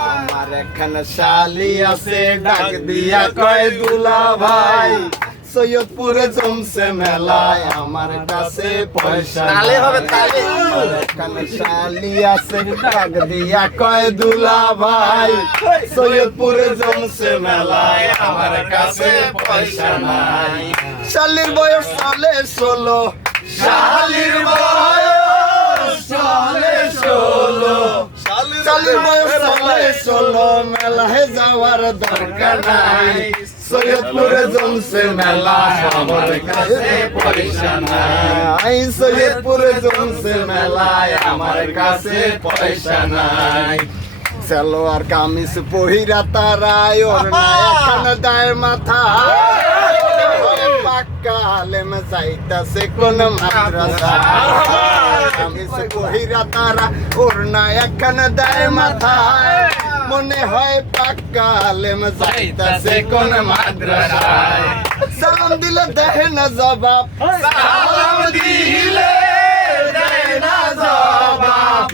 আমার একখানা শালি আছে ডাক দিয়া কয় দুলা ভাই সৈয়দপুরে জমছে মেলায় আমার কাছে পয়সা তালে হবে তালে। আমার একখানা শালি আছে ডাক দিয়া কয় দুলা ভাই সৈয়দপুরে জমছে মেলায় আমার কাছে পয়সা নাই। শালির বয়স চলে 16, শালির বয়স চলে 16, শালির বয়স চলে 16, মেলায় যাওয়ার দরকার নাই। সৈয়দপুরে জমছে মেলা আমার কাছে পয়সা নাই। সৈয়দপুরে জমছে মেলায় আমার কাছে পয়সা নাই। সালোয়ার কামিজ পহিরা তারায় ওর একখানা দায়ের মাথা পাক্কা আলেম যাইতাছে কোন মাদ্রাসা। কামিজ পহিরা তারা ওর না একখানা দায়ের মাথা মনে হয় পাক্কা আলেম যাইতাছে কোন মাদ্রাসায়। সালাম দিলে দেয় না জবাব, সালাম দিলে দেয় না জবাব,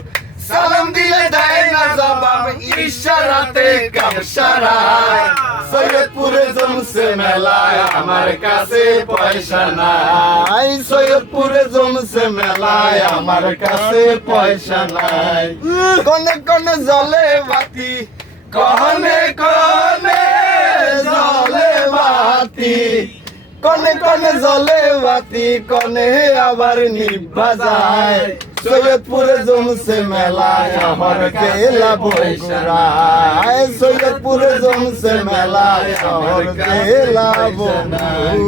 সালাম দিলে দেয় না জবাব, ইশারাতে কাম সারায়। সৈয়দপুরে জমছে মেলায় আমার কাছে পয়সা নাই। সৈয়দপুরে জমছে মেলায় আমার কাছে পয়সা নাই। কনে কনে জলে বাতি, কনে কনে জলে বাতি, কনে কনে জলে বাতি, কনে আবার নিভা যায়। সৈয়দপুরে জমছে মেলায় আমার কেলা বগুড়ায়। সৈয়দপুরে জমছে মেলায় আমার কেলা বগুড়ায়।